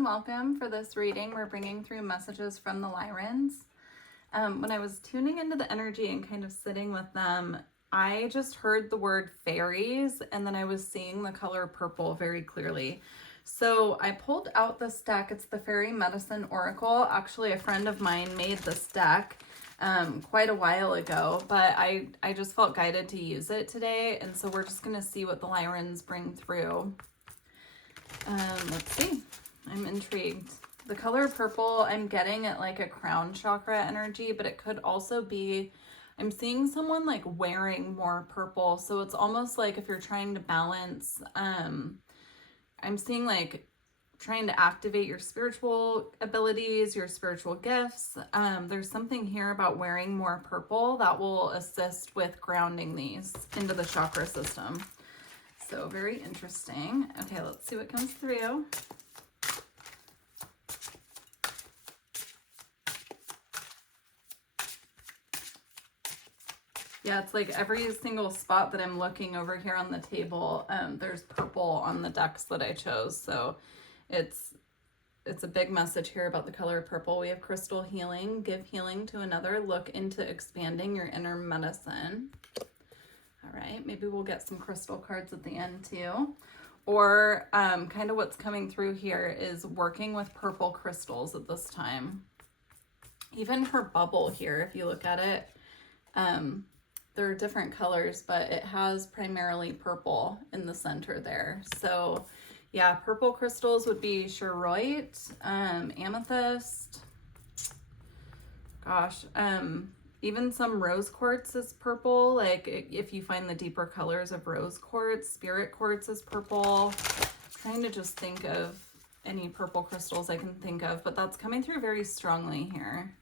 and welcome. For this reading, we're bringing through messages from the Lyrans. When I was tuning into the energy and kind of sitting with them, I just heard the word fairies, and then I was seeing the color purple very clearly. So I pulled out this deck. It's the Fairy Medicine Oracle. Actually, a friend of mine made this deck quite a while ago, but I just felt guided to use it today, and so we're just going to see what the Lyrans bring through. Let's see. I'm intrigued. The color purple, I'm getting at like a crown chakra energy, but it could also be, I'm seeing someone like wearing more purple. So it's almost like if you're trying to balance, I'm seeing like trying to activate your spiritual abilities, your spiritual gifts. There's something here about wearing more purple that will assist with grounding these into the chakra system. So very interesting. Okay, let's see what comes through. Yeah, it's like every single spot that I'm looking over here on the table, there's purple on the decks that I chose. So it's a big message here about the color purple. We have crystal healing, give healing to another, look into expanding your inner medicine. All right, maybe we'll get some crystal cards at the end too. Or kind of what's coming through here is working with purple crystals at this time. Even her bubble here, if you look at it, there are different colors, but it has primarily purple in the center there. So yeah, purple crystals would be choroite, amethyst, gosh, even some rose quartz is purple. Like if you find the deeper colors of rose quartz, spirit quartz is purple. I'm trying to just think of any purple crystals I can think of, but that's coming through very strongly here.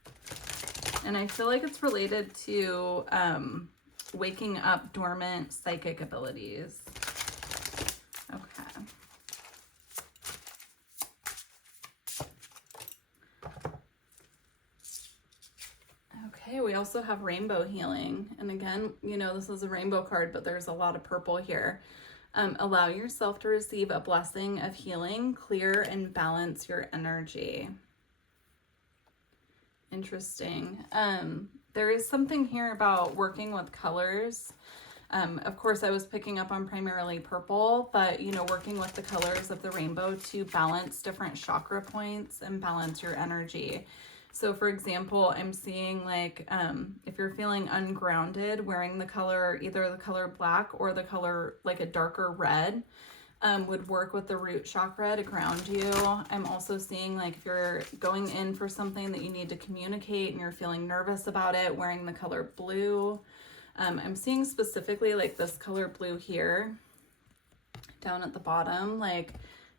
And I feel like it's related to waking up dormant psychic abilities. Okay. Okay, we also have rainbow healing. And again, you know, this is a rainbow card, but there's a lot of purple here. Allow yourself to receive a blessing of healing, clear and balance your energy. Interesting. There is something here about working with colors. Of course, I was picking up on primarily purple, but, you know, working with the colors of the rainbow to balance different chakra points and balance your energy. So for example, I'm seeing like, if you're feeling ungrounded, wearing the color, either the color black or the color like a darker red, would work with the root chakra to ground you. I'm also seeing like if you're going in for something that you need to communicate and you're feeling nervous about it, wearing the color blue. I'm seeing specifically like this color blue here down at the bottom, like,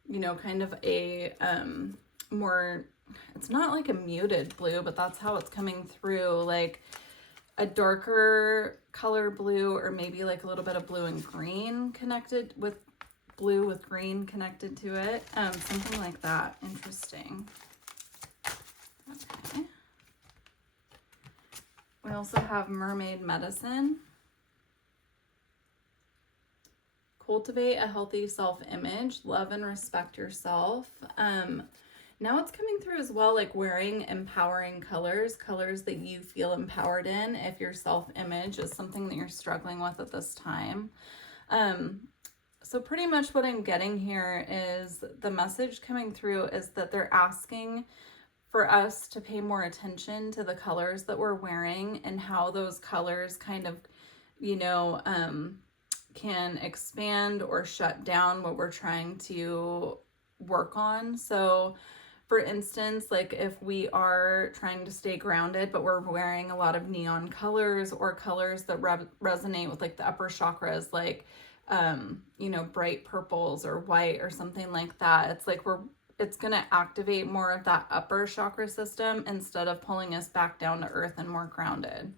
you know, kind of a more, it's not like a muted blue, but that's how it's coming through, like a darker color blue, or maybe like a little bit of blue and green connected with blue with green connected to it. Something like that. Interesting. Okay. We also have mermaid medicine. Cultivate a healthy self-image, love and respect yourself. Now it's coming through as well, like wearing empowering colors that you feel empowered in if your self-image is something that you're struggling with at this time. So pretty much what I'm getting here is the message coming through is that they're asking for us to pay more attention to the colors that we're wearing and how those colors kind of, you know, can expand or shut down what we're trying to work on. So for instance, like if we are trying to stay grounded, but we're wearing a lot of neon colors or colors that resonate with like the upper chakras, like, you know, bright purples or white or something like that. It's like it's going to activate more of that upper chakra system instead of pulling us back down to earth and more grounded.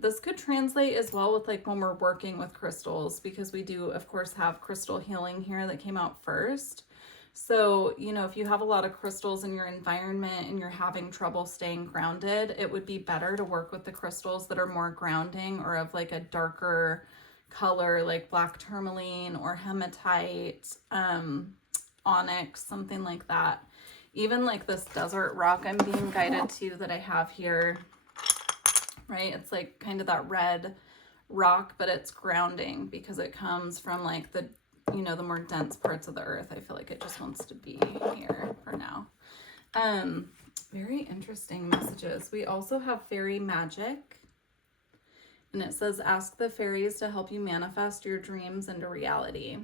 This could translate as well with like when we're working with crystals, because we do of course have crystal healing here that came out first. So, you know, if you have a lot of crystals in your environment and you're having trouble staying grounded, it would be better to work with the crystals that are more grounding or of like a darker color, like black tourmaline or hematite, onyx, something like that. Even like this desert rock I'm being guided to that I have here, right? It's like kind of that red rock, but it's grounding because it comes from like the, you know, the more dense parts of the earth. I feel like it just wants to be here for now. Very interesting messages. We also have fairy magic. And it says, ask the fairies to help you manifest your dreams into reality.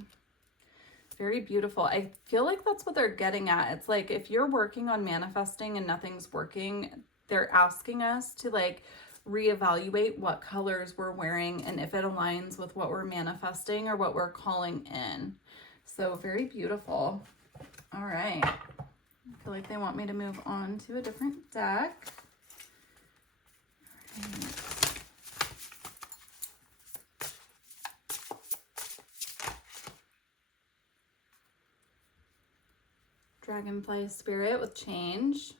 Very beautiful. I feel like that's what they're getting at. It's like if you're working on manifesting and nothing's working, they're asking us to like reevaluate what colors we're wearing and if it aligns with what we're manifesting or what we're calling in. So very beautiful. All right. I feel like they want me to move on to a different deck. All right. Dragonfly spirit with change.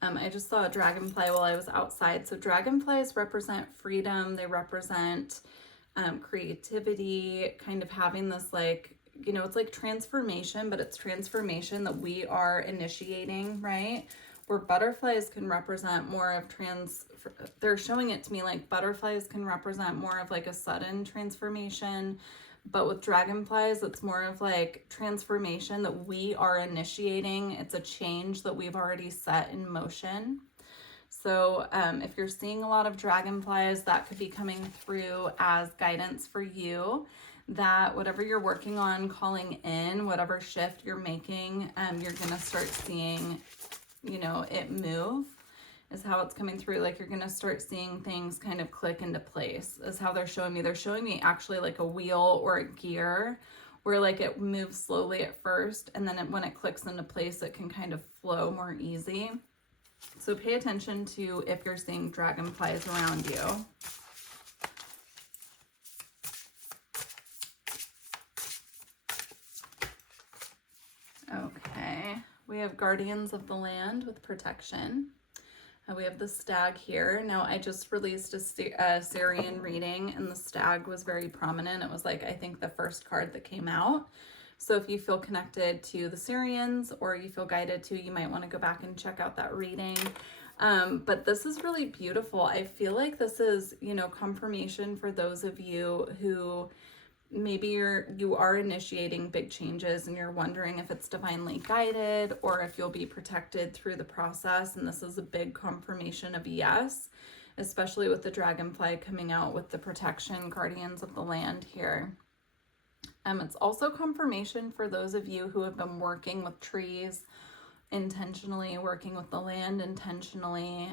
I just saw a dragonfly while I was outside. So dragonflies represent freedom. They represent creativity, kind of having this like, you know, it's like transformation, but it's transformation that we are initiating, right? Where butterflies can represent more of they're showing it to me like butterflies can represent more of like a sudden transformation. But with dragonflies, it's more of like transformation that we are initiating. It's a change that we've already set in motion. So if you're seeing a lot of dragonflies, that could be coming through as guidance for you, that whatever you're working on, calling in, whatever shift you're making, you're going to start seeing, you know, it move. Is how it's coming through. Like you're going to start seeing things kind of click into place is how they're showing me. They're showing me actually like a wheel or a gear where like it moves slowly at first. And then when it clicks into place, it can kind of flow more easy. So pay attention to if you're seeing dragonflies around you. Okay. We have guardians of the land with protection. We have the stag here. Now, I just released a Syrian reading, and the stag was very prominent. It was like, I think, the first card that came out. So if you feel connected to the Syrians or you feel guided to, you might want to go back and check out that reading. But this is really beautiful. I feel like this is, you know, confirmation for those of you who maybe you are initiating big changes and you're wondering if it's divinely guided or if you'll be protected through the process. And this is a big confirmation of yes, especially with the dragonfly coming out with the protection, guardians of the land here. It's also confirmation for those of you who have been working with trees intentionally, working with the land intentionally.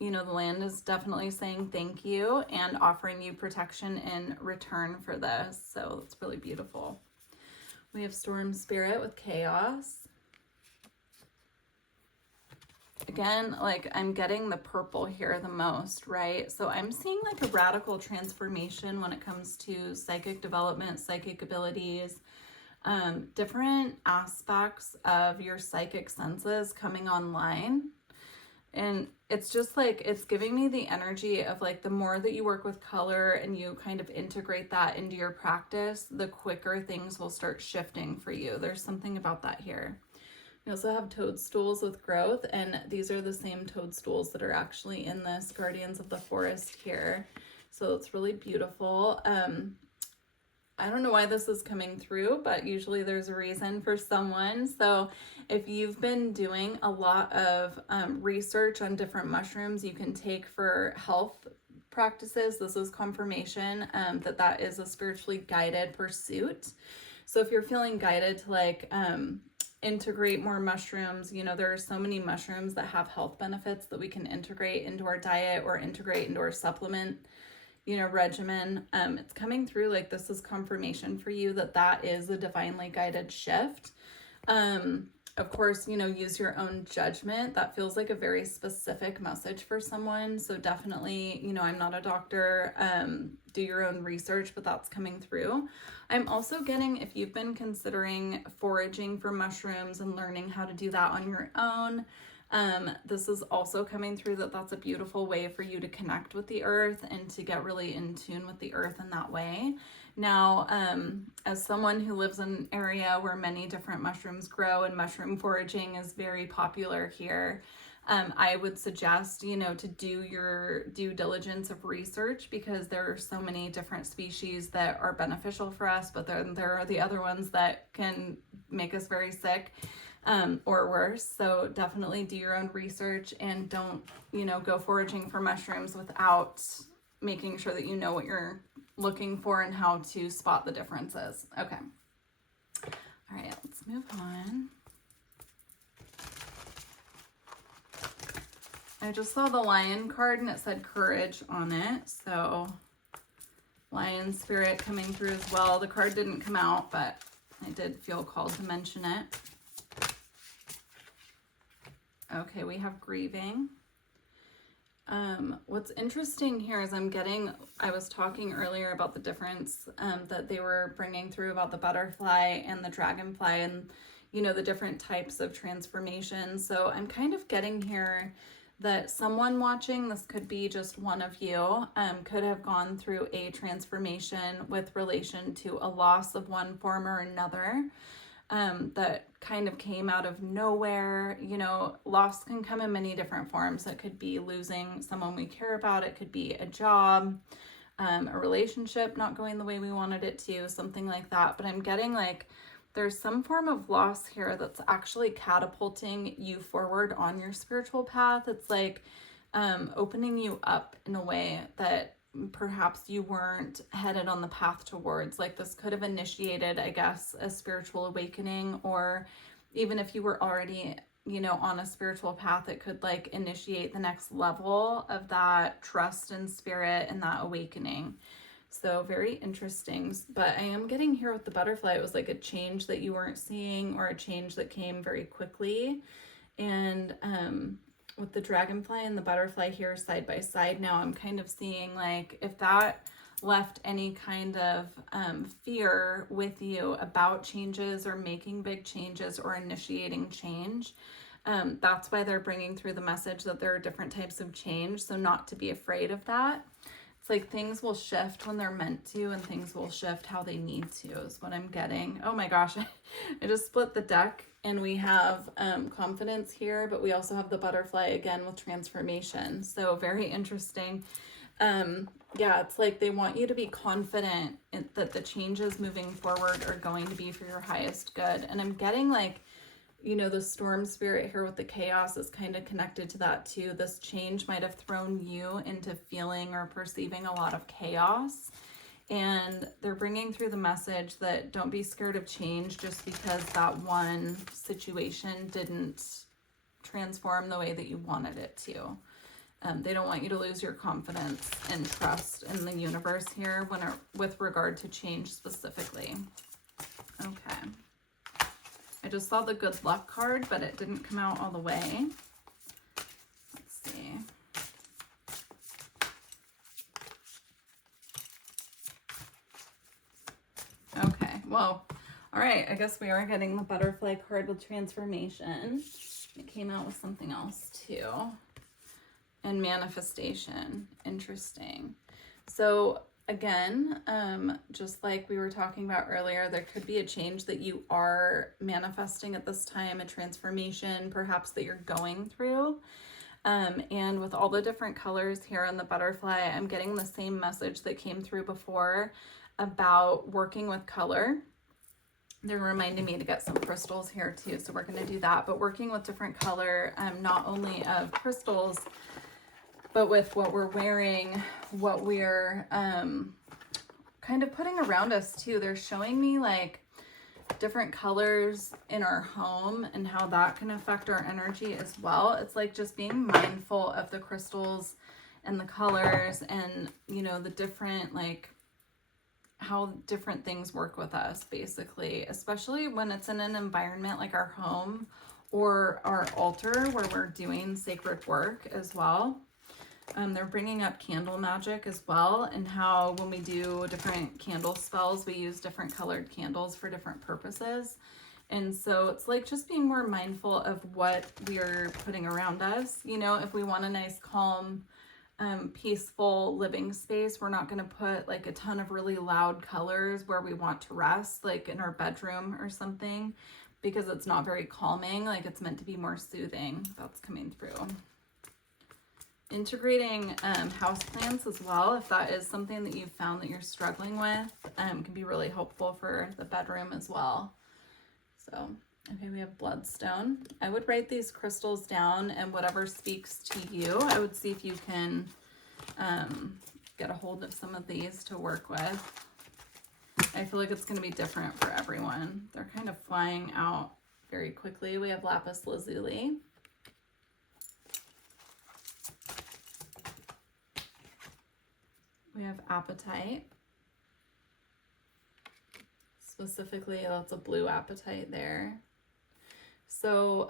You know, the land is definitely saying thank you and offering you protection in return for this. So it's really beautiful. We have storm spirit with chaos. Again, like I'm getting the purple here the most, right? So I'm seeing like a radical transformation when it comes to psychic development, psychic abilities, different aspects of your psychic senses coming online. And it's just like, it's giving me the energy of like, the more that you work with color and you kind of integrate that into your practice, the quicker things will start shifting for you. There's something about that here. We also have toadstools with growth, and these are the same toadstools that are actually in this Guardians of the Forest here. So it's really beautiful. I don't know why this is coming through, but usually there's a reason for someone. So if you've been doing a lot of research on different mushrooms you can take for health practices, this is confirmation that is a spiritually guided pursuit. So if you're feeling guided to like integrate more mushrooms, you know, there are so many mushrooms that have health benefits that we can integrate into our diet or integrate into our supplement, you know, regimen. It's coming through like this is confirmation for you that is a divinely guided shift. Of course, you know, use your own judgment. That feels like a very specific message for someone. So definitely, you know, I'm not a doctor. Do your own research, but that's coming through. I'm also getting, if you've been considering foraging for mushrooms and learning how to do that on your own, This is also coming through that that's a beautiful way for you to connect with the earth and to get really in tune with the earth in that way. Now, as someone who lives in an area where many different mushrooms grow and mushroom foraging is very popular here, I would suggest, you know, to do your due diligence of research, because there are so many different species that are beneficial for us, but then there are the other ones that can make us very sick, or worse. So definitely do your own research and don't, you know, go foraging for mushrooms without making sure that you know what you're looking for and how to spot the differences. Okay. All right, let's move on. I just saw the lion card and it said courage on it. So lion spirit coming through as well. The card didn't come out, but I did feel called to mention it. Okay, we have grieving. What's interesting here is I was talking earlier about the difference that they were bringing through about the butterfly and the dragonfly and, you know, the different types of transformation. So I'm kind of getting here that someone watching, this could be just one of you, could have gone through a transformation with relation to a loss of one form or another. That kind of came out of nowhere. You know, loss can come in many different forms. It could be losing someone we care about. It could be a job, a relationship not going the way we wanted it to, something like that. But I'm getting like there's some form of loss here that's actually catapulting you forward on your spiritual path. It's like opening you up in a way that perhaps you weren't headed on the path towards. Like this could have initiated, I guess, a spiritual awakening, or even if you were already, you know, on a spiritual path, it could like initiate the next level of that trust in spirit and that awakening. So very interesting. But I am getting here with the butterfly, it was like a change that you weren't seeing or a change that came very quickly. And with the dragonfly and the butterfly here side by side now, I'm kind of seeing like if that left any kind of fear with you about changes or making big changes or initiating change, that's why they're bringing through the message that there are different types of change. So not to be afraid of that. It's like things will shift when they're meant to, and things will shift how they need to is what I'm getting. Oh my gosh, I just split the deck and we have confidence here, but we also have the butterfly again with transformation. So very interesting. Yeah, it's like they want you to be confident that the changes moving forward are going to be for your highest good. And I'm getting like, you know, the storm spirit here with the chaos is kind of connected to that too. This change might have thrown you into feeling or perceiving a lot of chaos. And they're bringing through the message that don't be scared of change just because that one situation didn't transform the way that you wanted it to. They don't want you to lose your confidence and trust in the universe here with regard to change specifically. Okay. I just saw the good luck card, but it didn't come out all the way. Let's see. Okay, well, all right. I guess we are getting the butterfly card with transformation. It came out with something else too. And manifestation. Interesting. So again, just like we were talking about earlier, there could be a change that you are manifesting at this time, a transformation perhaps that you're going through. And with all the different colors here on the butterfly, I'm getting the same message that came through before about working with color. They're reminding me to get some crystals here too, so we're going to do that. But working with different color, not only of crystals, but with what we're wearing, what we're kind of putting around us too. They're showing me like different colors in our home and how that can affect our energy as well. It's like just being mindful of the crystals and the colors and, you know, the different, like how different things work with us basically, especially when it's in an environment like our home or our altar where we're doing sacred work as well. They're bringing up candle magic as well, and how when we do different candle spells, we use different colored candles for different purposes. And so it's like just being more mindful of what we're putting around us. You know, if we want a nice, calm, peaceful living space, we're not going to put like a ton of really loud colors where we want to rest, like in our bedroom or something, because it's not very calming. Like it's meant to be more soothing. That's coming through. Integrating houseplants as well, if that is something that you've found that you're struggling with, can be really helpful for the bedroom as well. So, okay, we have bloodstone. I would write these crystals down, and whatever speaks to you, I would see if you can get a hold of some of these to work with. I feel like it's going to be different for everyone. They're kind of flying out very quickly. We have lapis lazuli. We have apatite. Specifically, that's a blue apatite there. So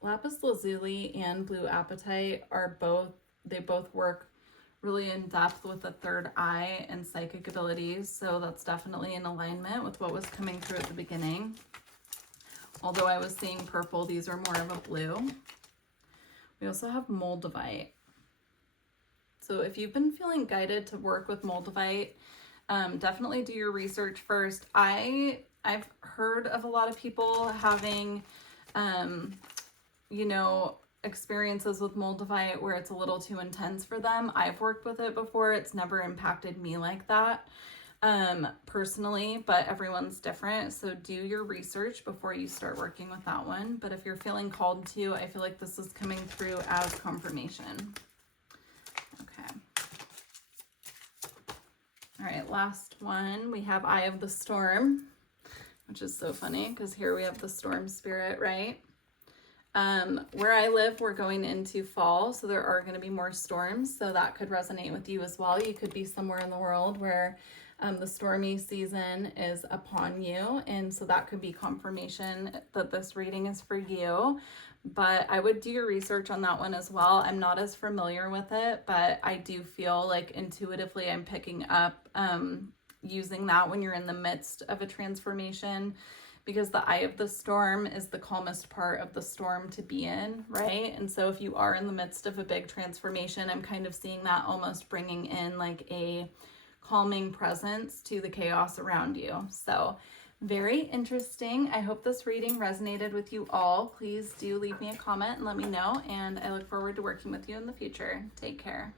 lapis lazuli and blue apatite are they both work really in depth with the third eye and psychic abilities. So that's definitely in alignment with what was coming through at the beginning. Although I was seeing purple, these are more of a blue. We also have moldavite. So if you've been feeling guided to work with moldavite, definitely do your research first. I've heard of a lot of people having, experiences with moldavite where it's a little too intense for them. I've worked with it before. It's never impacted me like that, personally, but everyone's different. So do your research before you start working with that one. But if you're feeling called to, I feel like this is coming through as confirmation. Okay. All right, last one. We have Eye of the Storm, which is so funny because here we have the storm spirit, right? Where I live, we're going into fall, so there are going to be more storms, so that could resonate with you as well. You could be somewhere in the world where the stormy season is upon you, and so that could be confirmation that this reading is for you. But I would do your research on that one as well. I'm not as familiar with it, but I do feel like intuitively I'm picking up using that when you're in the midst of a transformation, because the eye of the storm is the calmest part of the storm to be in, right? And so if you are in the midst of a big transformation, I'm kind of seeing that almost bringing in like a calming presence to the chaos around you. So very interesting. I hope this reading resonated with you all. Please do leave me a comment and let me know, and I look forward to working with you in the future. Take care.